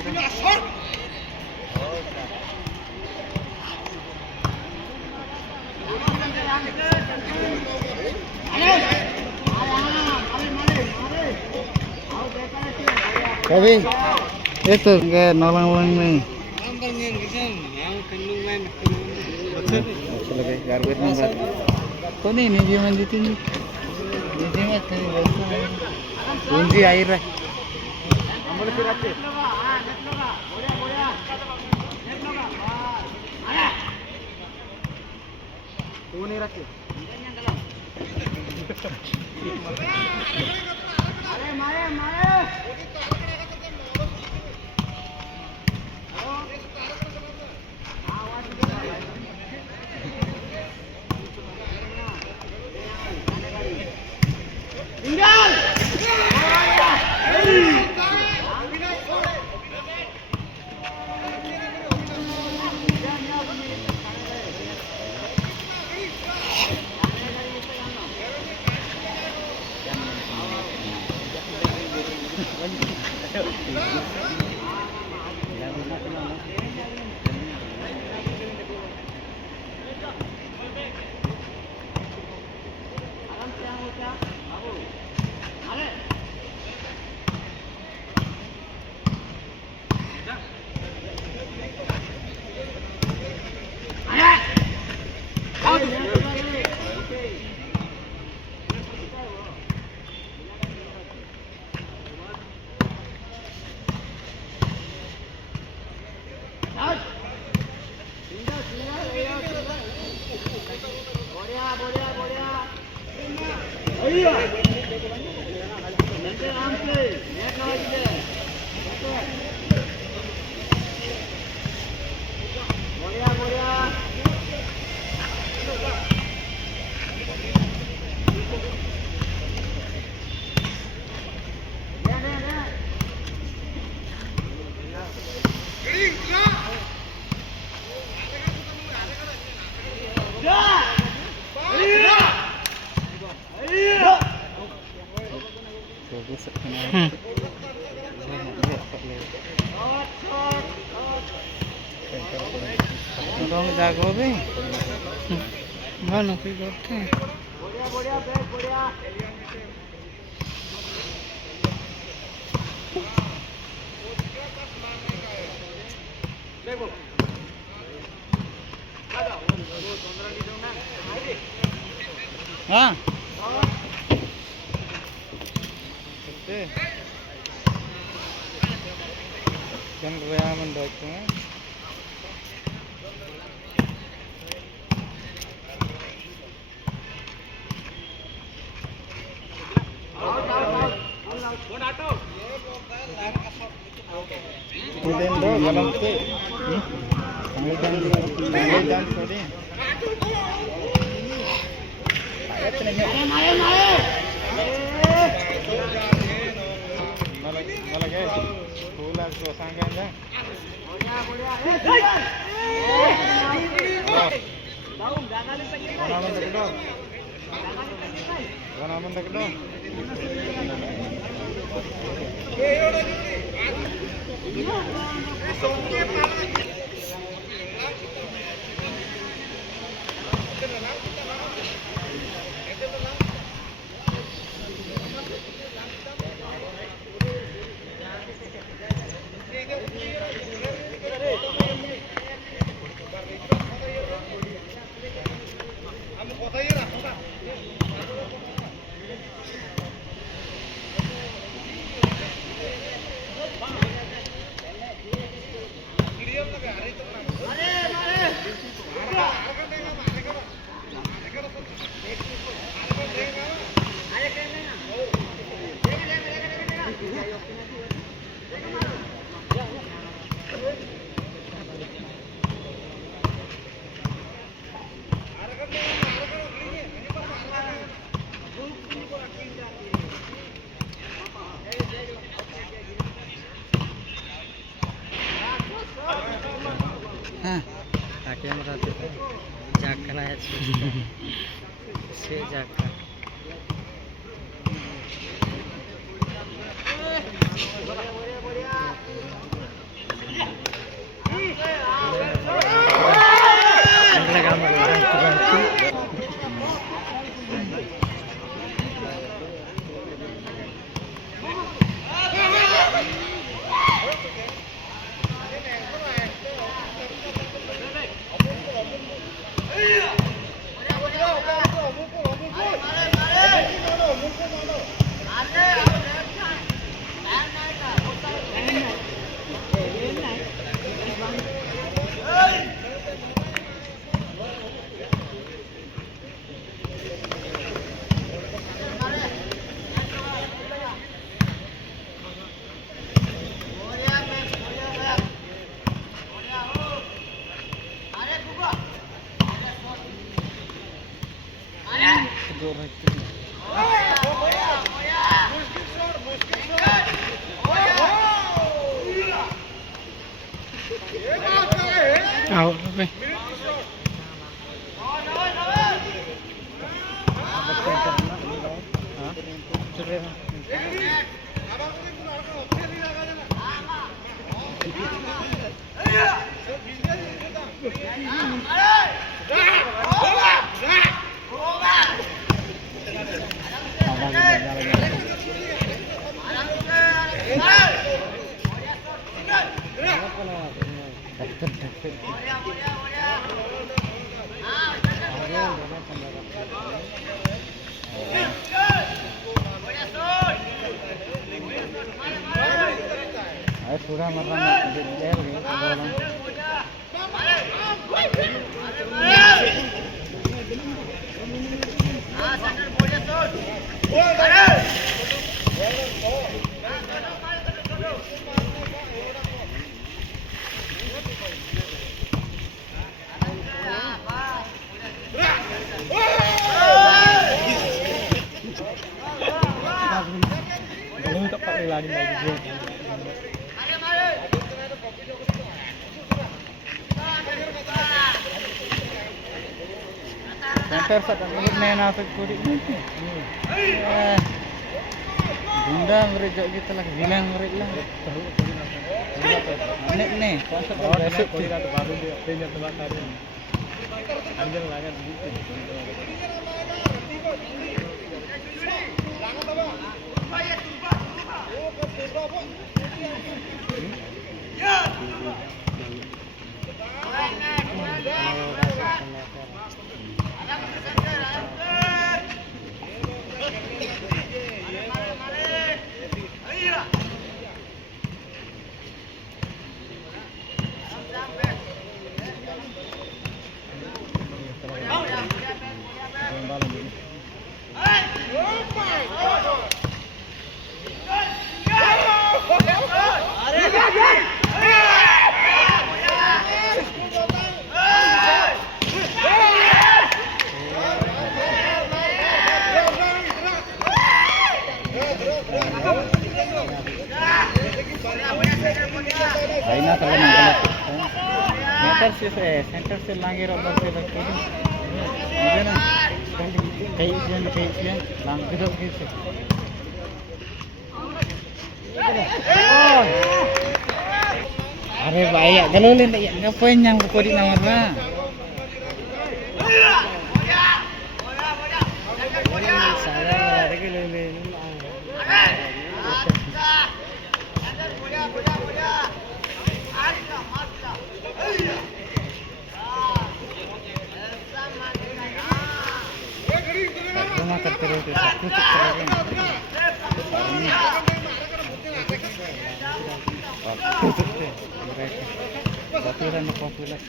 Tapi itu kayak nolong-nolong nih. Kok ini gimana gitu nih? Ini mah kunci air. Dong jago be. Mana sih करते हैं? हाँ kan rea mendukung Kemudian dong dalam tu, tanggal tadi. Malah guys, bola suasana kan? हाँ camera जाग कराया से जाग कर Out apa? Sudah marah dia Belum tak pakai lagi baju. Center sa tanggap na yan natin ko rin. Gunda merejo gitu lagi bilang merejo lang. Nek nih, konsep Masuk ko dito bago dia pinya tempat tadi. Anjir lagan gitu. Ay na talaga ng kalat. Center से लांगे rubber से लगते हैं मुझे ना कई से लांगे rubber से अरे भाई galulin ya ngapain yang kodi namanya rumah terterus kucuk terus popular na popular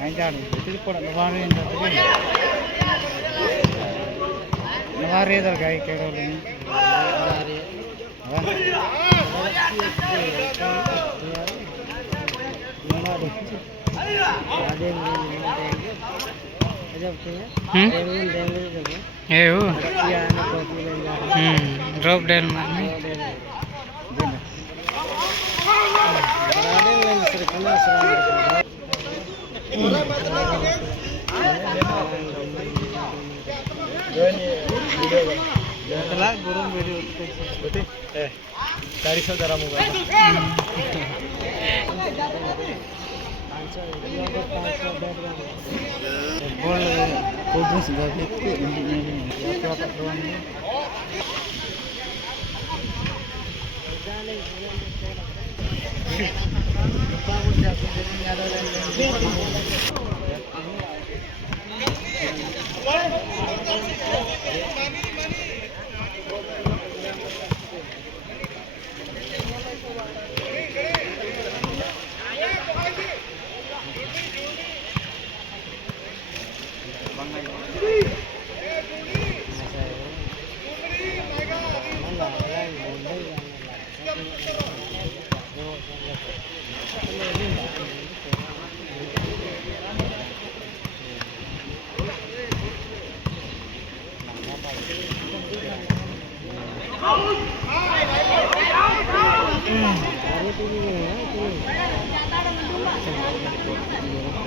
ayan itu pun nawari yang tadi nawari dar gay kero lagi drop down mana setelah gurung video betul dari saudaramu bol kudus sudah gitu ini apa doang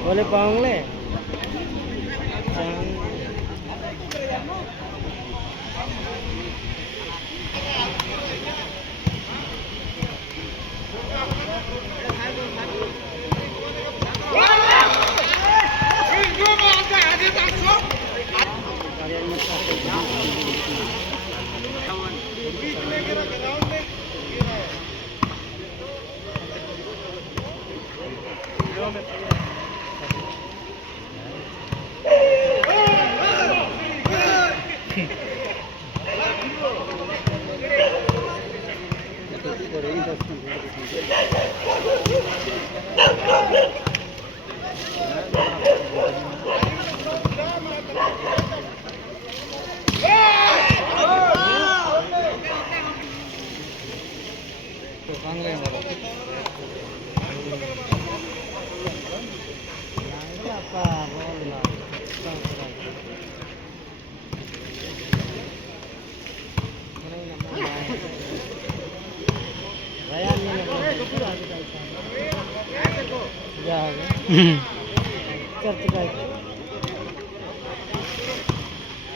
boleh pahang le.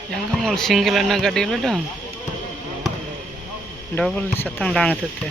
Yang kamu single na gadi lo dong. Double satang lang ito te.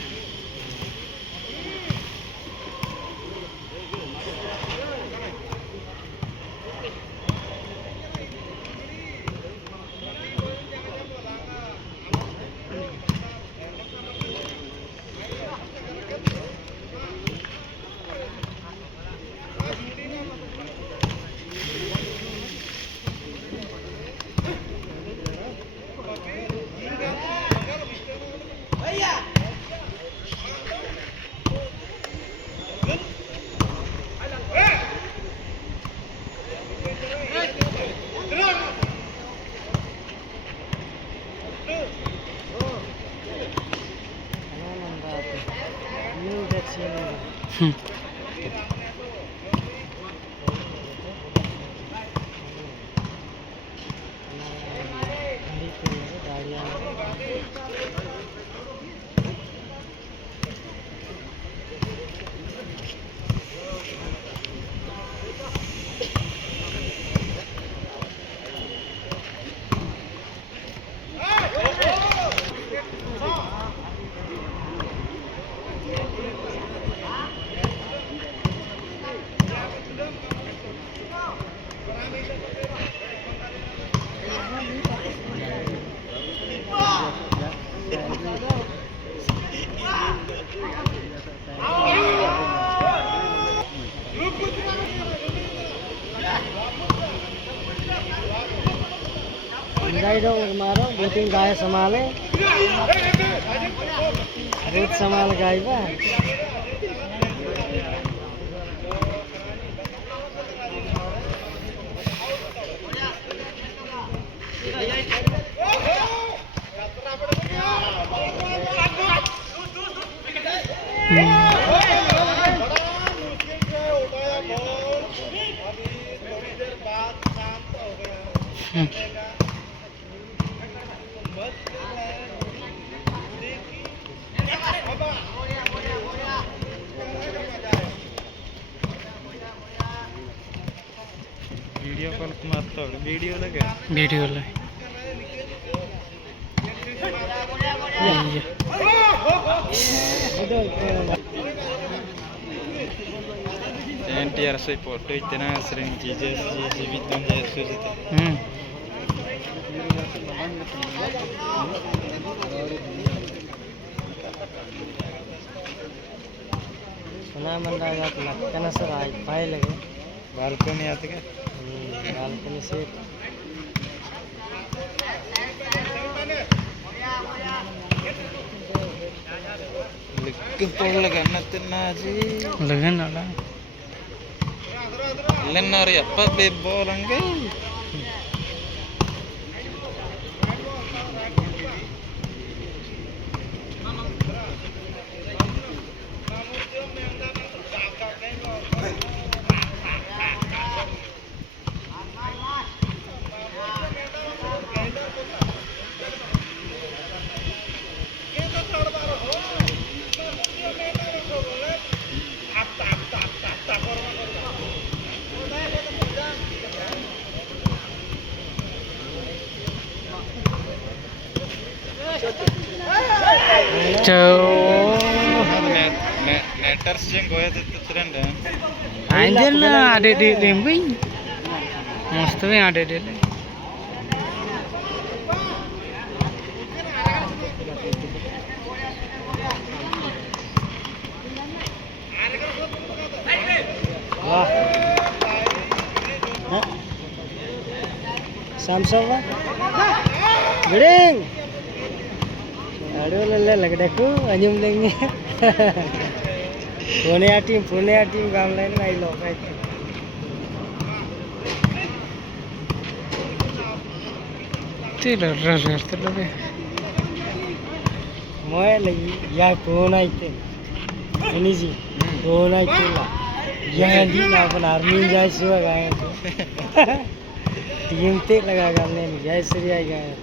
गाय dong kemarin, buatin गाय संभाले, रोज संभाल गाय बा. Video call मारता video लगे video ले NTR saya foto itu na sering Jesus ജീവിതം സൂചിത सुना मंडा कना sir I पाए लगे बालकनी आते का बालकनी से Kepol gannatin na si लगन वाला Lenar ya pa bebo lang gay Cuk. Neters yang goya itu tren deh. Anjir na ada di dembing. Mustahil ada di. Wah. Nah. Samsung lah. Gering. Aduh lele lagdaku anjum dengi. Punya tim game lain ngai lo kayak. Tidak deh. Moe lagi ya kona itu. Ini sih. Kona itu lah. Jangan di apa army jai suka gaya itu. Tim tek laga game lain jai seriai gaya.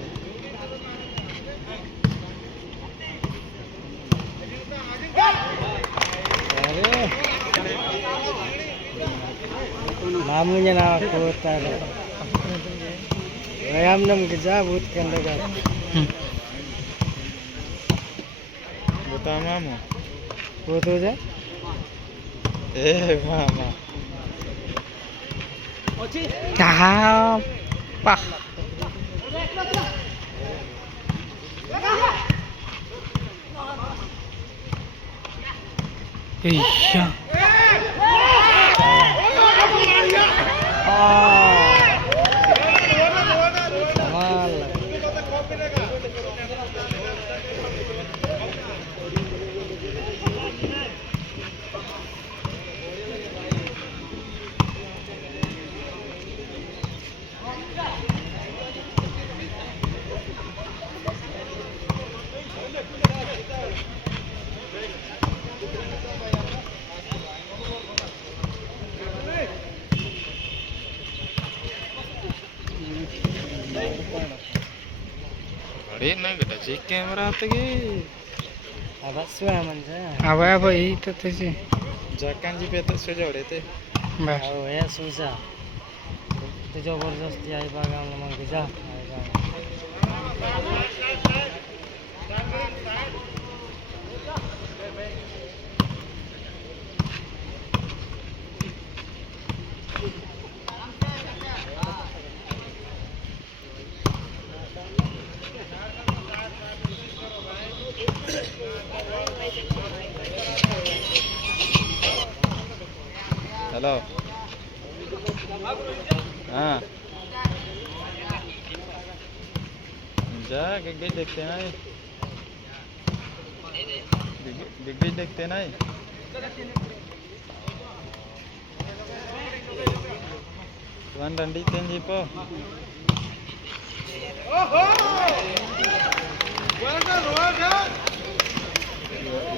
Namanya nama kota. Ayam nam kejabut kan dekat. Utamamu. Foto aja. Mama. Apa? Iya. Ada na gada sih kamera tadi. Abad suara manja. Apa itu tuh sih? Jakan ji petak saja udah teh. Bah. Oh ya susah. Itu जबरदस्ती आई बागान में मांग जा Halo. जा gig देखते हैं ना gig देखते हैं ना वन डंडी तें जी पो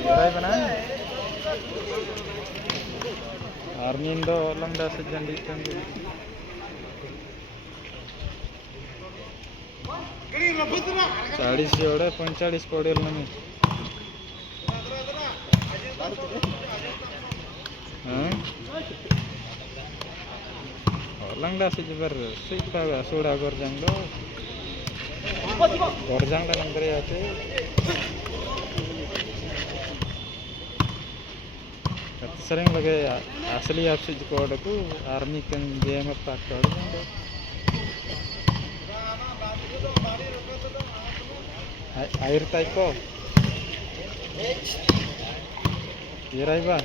ये बना आर्मी इंडो लंगड़ा से डंडी तें 40 एवढं 45 पडेल ना मी लंगडा से जबर सीखा सोडा गोरजंग नंबर आते सरेंग लगे असली आपसे कोडकू आर्मी कन गेम पाक air taiko irai ba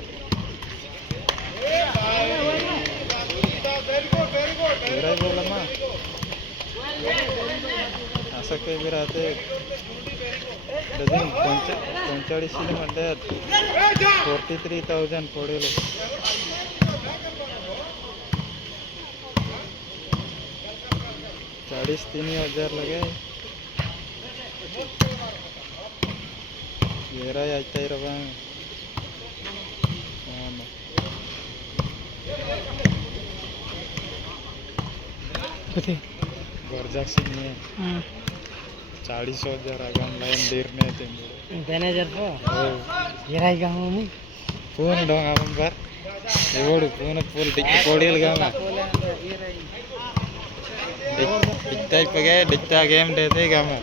irai bola ma asa ke birate dozen 45 sini madde 43,000 podelo 43,000 लगे ये रहा आइता ही रहा Betul. Gorjak sini 40,000 agam lain dirne tinggal. Manager po. ये राई गाँव में Phone dong abang bar. Ibu phone full dikit podil gama. Dikta pakai dikta game dete gama.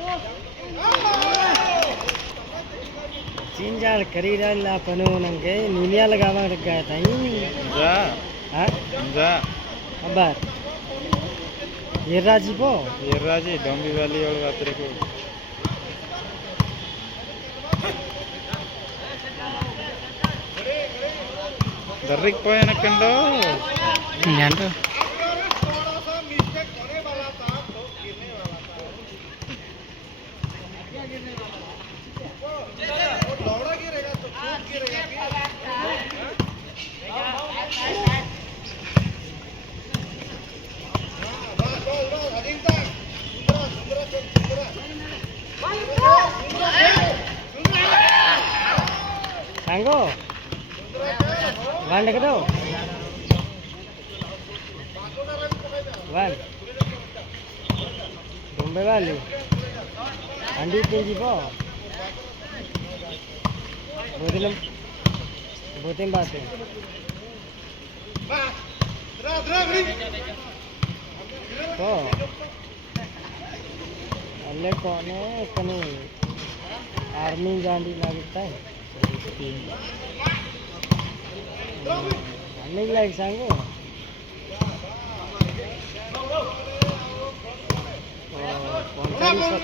Sinjar kerja lah penuh nangke nilia lagawa gaya tadi. Enggak. Hah? Enggak. Abar. Iraji po. Irraji Dombi Valley और बात रखो. Darik po yan nakando. Yan to. Sanggo. Wan dekat tu. Wan. Dombe Valley. Andi tinggi po. Butin batu. Po. अल्ले कौन है कने army जांडी लागता है नहीं like सांगो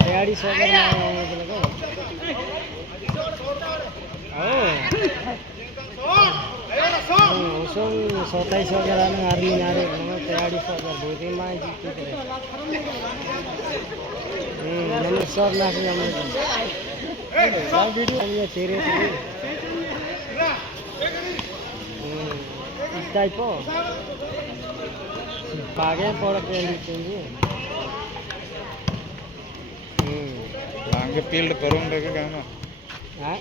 तैयारी सो सोताईस वगैरह में आर्मी नारे तैयारी सो बहुत ही माँ जीती करे नमस्कार सब नाच जाने सब वीडियो ये तेरे इस टाइप हो पागे पड़ के लीजिए Langge field perung deh kan. हाँ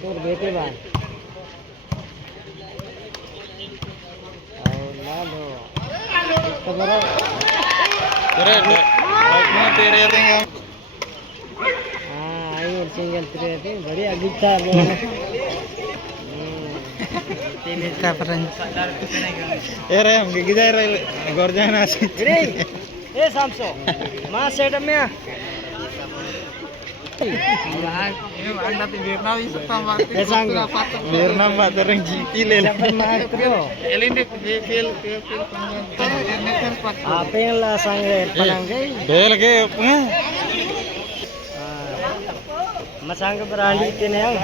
तो बेटे बात और ना लो तो बड़ा Tere tinggal. हाँ आई और सिंगल तेरे थे बढ़िया गिट्टा लो Ka parang. Rem, gigi jaya gorjana nasi. Green ए सामसो माँ सेट में आ Biar nambah tereng jiti lele. apa yang lah sangat penanggai Bel ke masang ke berani ini yang